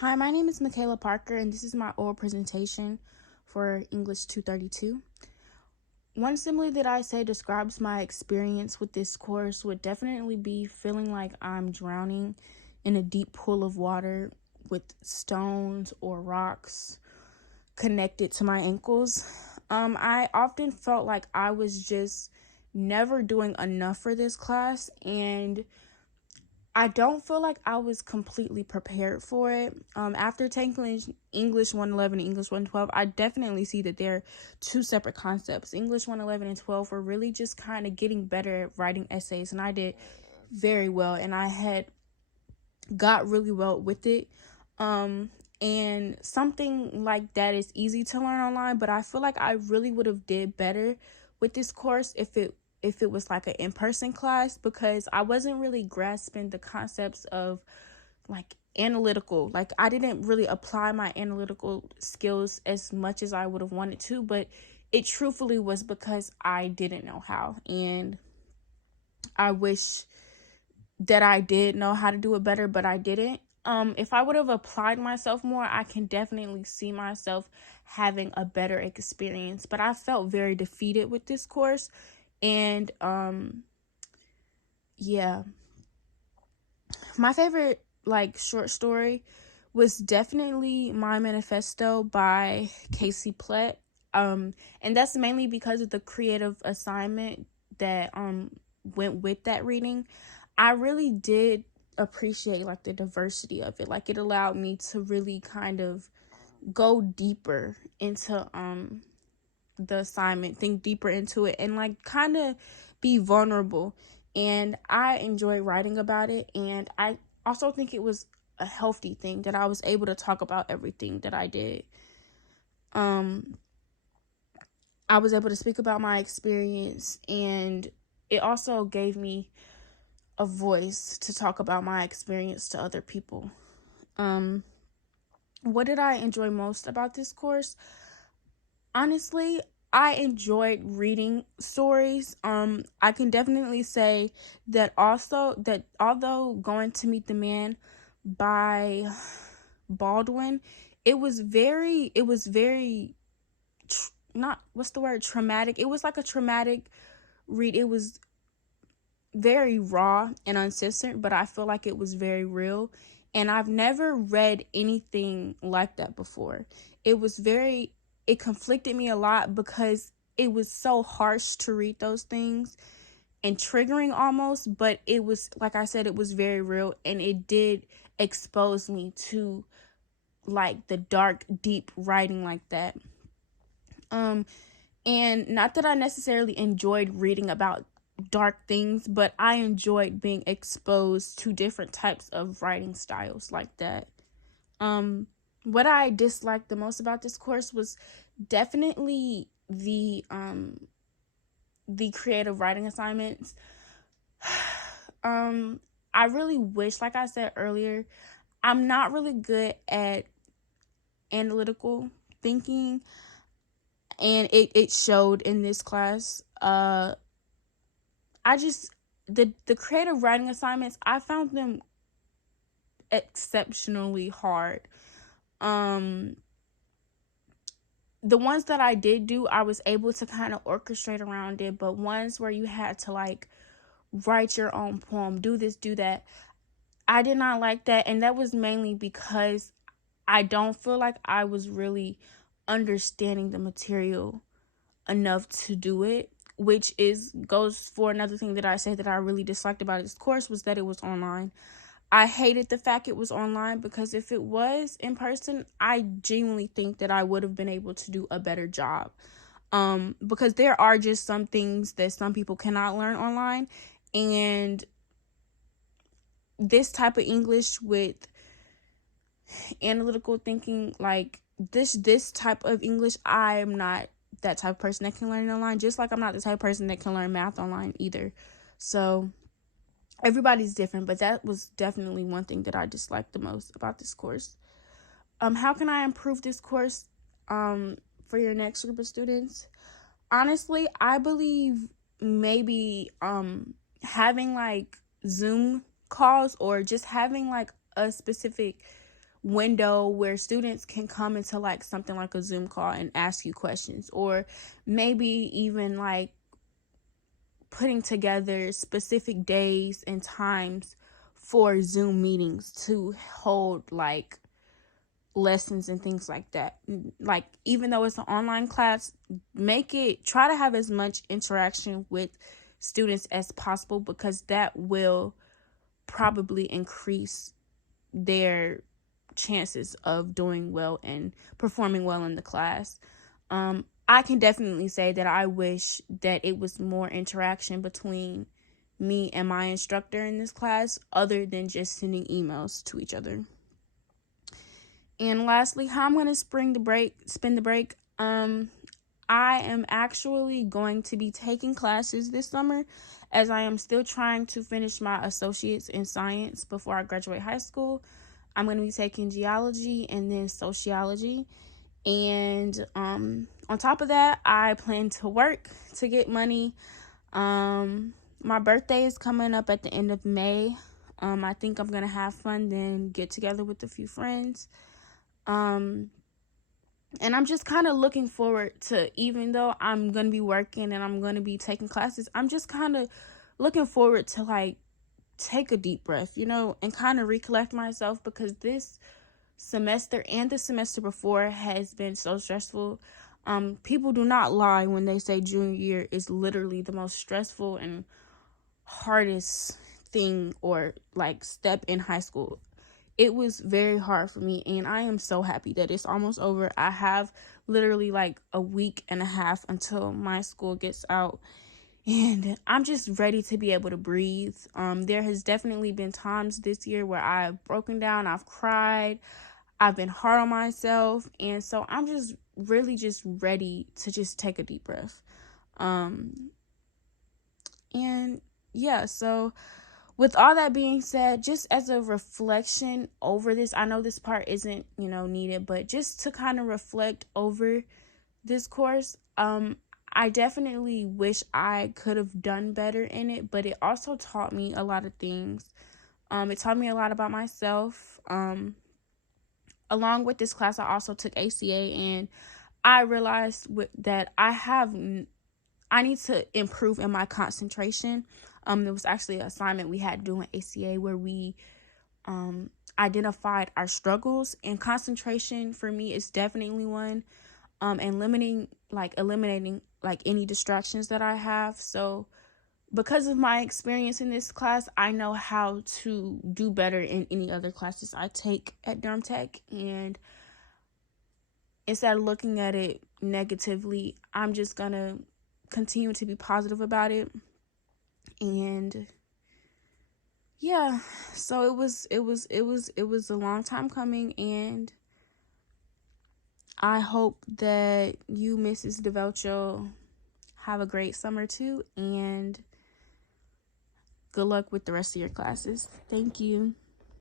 Hi, my name is Michaela Parker, and this is my oral presentation for English 232. One simile that I say describes my experience with this course would definitely be feeling like I'm drowning in a deep pool of water with stones or rocks connected to my ankles. I often felt like I was just never doing enough for this class, and I don't feel like I was completely prepared for it. After taking English 111 and English 112, I definitely see that they're two separate concepts. English 111 and 12 were really just kind of getting better at writing essays, and I did very well, and I had got really well with it. And something like that is easy to learn online, but I feel like I really would have did better with this course if it was like an in-person class, because I wasn't really grasping the concepts of like analytical. Like, I didn't really apply my analytical skills as much as I would have wanted to, but it truthfully was because I didn't know how, and I wish that I did know how to do it better, but I didn't. If I would have applied myself more, I can definitely see myself having a better experience. But I felt very defeated with this course, and yeah. My favorite like short story was definitely My Manifesto by Casey Platt. And that's mainly because of the creative assignment that went with that reading. I really did appreciate like the diversity of it. Like, it allowed me to really kind of go deeper into the assignment, think deeper into it, and like kind of be vulnerable. And I enjoy writing about it, and I also think it was a healthy thing that I was able to talk about everything that I did. I was able to speak about my experience, and it also gave me a voice to talk about my experience to other people. What did I enjoy most about this course? Honestly, I enjoyed reading stories. I can definitely say that although Going to Meet the Man by Baldwin, it was very not, what's the word, traumatic. It was like a traumatic read. It was very raw and uncensored, but I feel like it was very real. And I've never read anything like that before. It conflicted me a lot because it was so harsh to read those things and triggering almost, but it was, like I said, it was very real, and it did expose me to like the dark, deep writing like that. And not that I necessarily enjoyed reading about dark things, but I enjoyed being exposed to different types of writing styles like that. What I disliked the most about this course was definitely the creative writing assignments. I really wish, like I said earlier, I'm not really good at analytical thinking, and it showed in this class. I just the creative writing assignments, I found them exceptionally hard. Um the ones that I did do, I was able to kind of orchestrate around it, but ones where you had to like write your own poem, do this, do that, I did not like that, and that was mainly because I don't feel like I was really understanding the material enough to do it, which is goes for another thing that I said that I really disliked about this course, was that it was online. I hated the fact it was online, because if it was in person, I genuinely think that I would have been able to do a better job. Because there are just some things that some people cannot learn online, and this type of English with analytical thinking, like this type of English, I am not that type of person that can learn it online, just like I'm not the type of person that can learn math online either. So everybody's different, but that was definitely one thing that I disliked the most about this course. How can I improve this course for your next group of students? Honestly, I believe maybe having like Zoom calls, or just having like a specific window where students can come into like something like a Zoom call and ask you questions, or maybe even like putting together specific days and times for Zoom meetings to hold like lessons and things like that. Like, even though it's an online class, try to have as much interaction with students as possible, because that will probably increase their chances of doing well and performing well in the class. I can definitely say that I wish that it was more interaction between me and my instructor in this class, other than just sending emails to each other. And lastly, how I'm going to spend the break. I am actually going to be taking classes this summer, as I am still trying to finish my associates in science before I graduate high school. I'm going to be taking geology and then sociology. And on top of that, I plan to work to get money. My birthday is coming up at the end of May. I think I'm going to have fun, then get together with a few friends. And I'm just kind of looking forward to, even though I'm going to be working and I'm going to be taking classes, I'm just kind of looking forward to like take a deep breath, and kind of recollect myself, because this semester and the semester before has been so stressful. People do not lie when they say junior year is literally the most stressful and hardest thing or like step in high school. It was very hard for me, and I am so happy that it's almost over. I have literally like a week and a half until my school gets out, and I'm just ready to be able to breathe. There has definitely been times this year where I've broken down, I've cried, I've been hard on myself, and so I'm just really just ready to just take a deep breath. And yeah, so with all that being said, just as a reflection over this, I know this part isn't, needed, but just to kind of reflect over this course, I definitely wish I could have done better in it, but it also taught me a lot of things. It taught me a lot about myself. Along with this class, I also took ACA, and I realized that I need to improve in my concentration. There was actually an assignment we had doing ACA where we identified our struggles, and concentration for me is definitely one. And eliminating like any distractions that I have. So because of my experience in this class, I know how to do better in any other classes I take at Durham Tech. And instead of looking at it negatively, I'm just gonna continue to be positive about it. And yeah, so it was a long time coming, and I hope that you, Mrs. DeVelcho, have a great summer too, and good luck with the rest of your classes. Thank you.